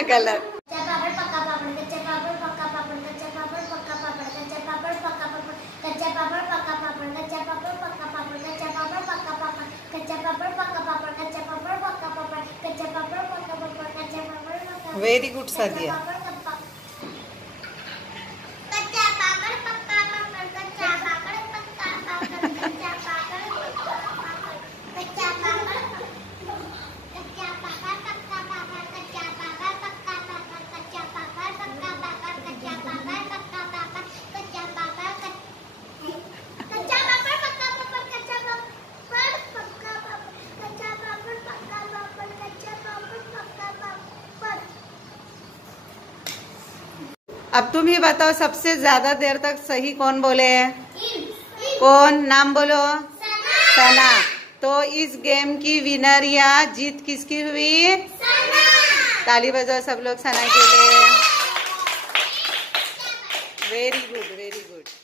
गलत। Very good Sadia. अब तुम ही बताओ सबसे ज्यादा देर तक सही कौन बोले है? कौन? नाम बोलो। सना। तो इस गेम की विनर या जीत किसकी हुई? ताली बजाओ सब लोग सना के लिए। Very good, very good.